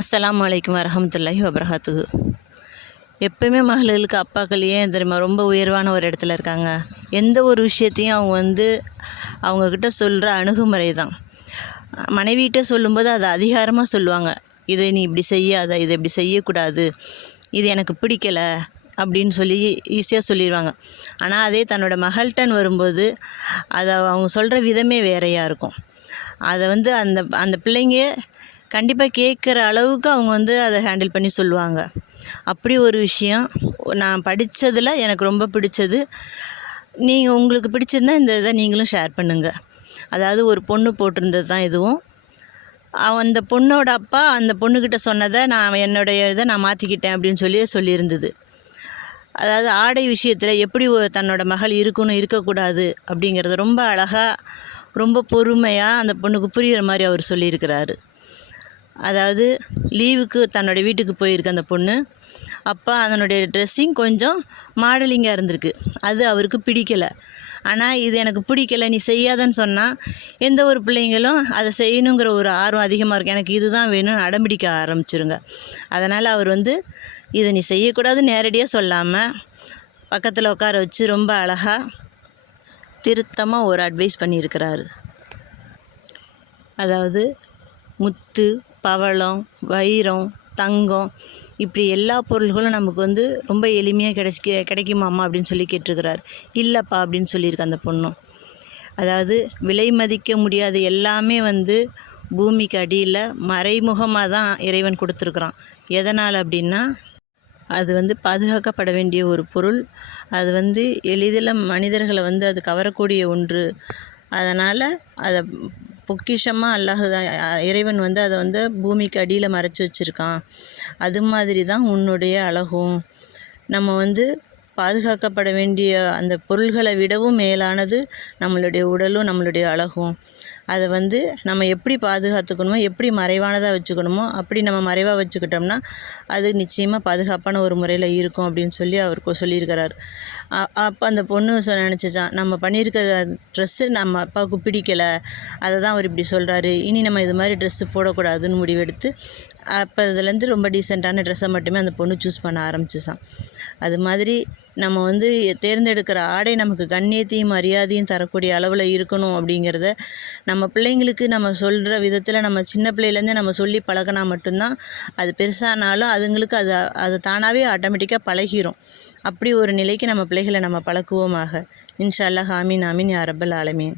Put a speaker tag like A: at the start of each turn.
A: அஸ்லாம் அலைக்கும் வரமத்துல்லாஹி வபரகாத்து எப்பயுமே மகளிர்களுக்கு அப்பாக்கள் ஏன் தெரியுமா ரொம்ப உயர்வான ஒரு இடத்துல இருக்காங்க. எந்த ஒரு விஷயத்தையும் அவங்க வந்து அவங்கக்கிட்ட சொல்கிற அணுகுமுறை தான். மனைவிகிட்ட சொல்லும்போது அதை அதிகாரமாக சொல்லுவாங்க. இதை நீ இப்படி செய்யாத இதை இப்படி செய்யக்கூடாது இது எனக்கு பிடிக்கல அப்படின்னு சொல்லி ஈஸியாக சொல்லிடுவாங்க ஆனால் அதே தன்னோட மகள்கிட்ட வரும்போது அதை அவங்க சொல்கிற விதமே வேறையாக இருக்கும். அதை வந்து அந்த அந்த பிள்ளைங்க கண்டிப்பாக கேட்குற அளவுக்கு அவங்க வந்து அதை ஹேண்டில் பண்ணி சொல்லுவாங்க. அப்படி ஒரு விஷயம். நான் படித்ததில் எனக்கு ரொம்ப பிடிச்சது. நீங்கள் உங்களுக்கு பிடிச்சிருந்தா இந்த இதை நீங்களும் ஷேர் பண்ணுங்கள் அதாவது ஒரு பொண்ணு போட்டிருந்தது தான் இதுவும் அந்த பொண்ணோட அப்பா அந்த பொண்ணுக்கிட்ட சொன்னதை நான் என்னுடைய இதை நான் மாற்றிக்கிட்டேன் அப்படின்னு சொல்லி சொல்லியிருந்தது. அதாவது ஆடை விஷயத்தில் எப்படி தன்னோட மகள் இருக்கணும் இருக்கக்கூடாது அப்படிங்கிறத ரொம்ப அழகாக ரொம்ப பொறுமையாக அந்த பொண்ணுக்கு புரிகிற மாதிரி அவர் சொல்லியிருக்கிறாரு. அதாவது லீவுக்கு தன்னோட வீட்டுக்கு போயிருக்கு அந்த பொண்ணு. அப்போ அதனுடைய ட்ரெஸ்ஸிங் கொஞ்சம் மாடலிங்காக இருந்திருக்கு. அது அவருக்கு பிடிக்கலை. ஆனால் இது எனக்கு பிடிக்கல நீ செய்யாதன்னு சொன்னால் எந்த ஒரு பிள்ளைங்களும் அதை செய்யணுங்கிற ஒரு ஆர்வம் அதிகமாக இருக்கும். எனக்கு இதுதான் வேணும்னு அடம்பிடிக்க ஆரம்பிச்சிருங்க. அதனால் அவர் வந்து இதை நீ செய்யக்கூடாதுன்னு நேரடியாக சொல்லாமல் பக்கத்தில் உட்கார வச்சு ரொம்ப அழகாக திருத்தமாக ஒரு அட்வைஸ் பண்ணியிருக்கிறாரு. அதாவது முத்து பவளம் வைரம் தங்கம் இப்படி எல்லா பொருள்களும் நமக்கு வந்து ரொம்ப எளிமையாக கிடைச்சி கிடைக்குமாம்மா அப்படின்னு சொல்லி கேட்டிருக்கிறார். இல்லைப்பா அப்படின்னு சொல்லியிருக்கு அந்த பொண்ணும். அதாவது விலை மதிக்க முடியாத எல்லாமே வந்து பூமிக்கு அடியில் மறைமுகமாக தான் இறைவன் கொடுத்துருக்குறான். எதனால் அப்படின்னா அது வந்து பாதுகாக்கப்பட வேண்டிய ஒரு பொருள். அது வந்து எளிதில் மனிதர்களை வந்து அது கவரக்கூடிய ஒன்று. அதனால் அதை பொக்கிஷமாக அல்லாஹ் இறைவன் வந்து அதை வந்து பூமிக்கு அடியில் மறைச்சி வச்சுருக்கான். அது மாதிரி தான் உன்னுடைய அழகும். நம்ம வந்து பாதுகாக்கப்பட வேண்டிய அந்த பொருள்களை விடவும் மேலானது நம்மளுடைய உடலும் நம்மளுடைய அழகும். அதை வந்து நம்ம எப்படி பாதுகாத்துக்கணுமோ எப்படி மறைவானதாக வச்சுக்கணுமோ அப்படி நம்ம மறைவாக வச்சுக்கிட்டோம்னா அது நிச்சயமாக பாதுகாப்பான ஒரு முறையில் இருக்கும் அப்படின்னு சொல்லி அவருக்கு சொல்லியிருக்கிறார். அப்போ அந்த பொண்ணு சொ நினச்சிச்சான் நம்ம பண்ணியிருக்க ட்ரெஸ்ஸு நம்ம அப்பாவுக்கு பிடிக்கலை அதை தான் அவர் இப்படி சொல்கிறாரு இனி நம்ம இது மாதிரி ட்ரெஸ்ஸு போடக்கூடாதுன்னு முடிவெடுத்து அப்போ இதுலேருந்து ரொம்ப டீசெண்டான ட்ரெஸ்ஸை மட்டுமே அந்த பொண்ணு சூஸ் பண்ண ஆரம்பிச்சிச்சான் அது மாதிரி நம்ம வந்து தேர்ந்தெடுக்கிற ஆடை நமக்கு கண்ணியத்தையும் மரியாதையும் தரக்கூடிய அளவில் இருக்கணும் அப்படிங்கிறத நம்ம பிள்ளைங்களுக்கு நம்ம சொல்கிற விதத்தில் நம்ம சின்ன பிள்ளையிலேருந்தே நம்ம சொல்லி பழகினா மட்டும்தான் அது பெருசானாலும் அதுங்களுக்கு அது அது தானாகவே ஆட்டோமேட்டிக்காக பழகிரும். அப்படி ஒரு நிலைக்கு நம்ம பிள்ளைகளை நம்ம பழக்குவோமாக. இன்ஷா அல்லாஹ் ஆமீன் ஆமீன் யா ஆலமீன்.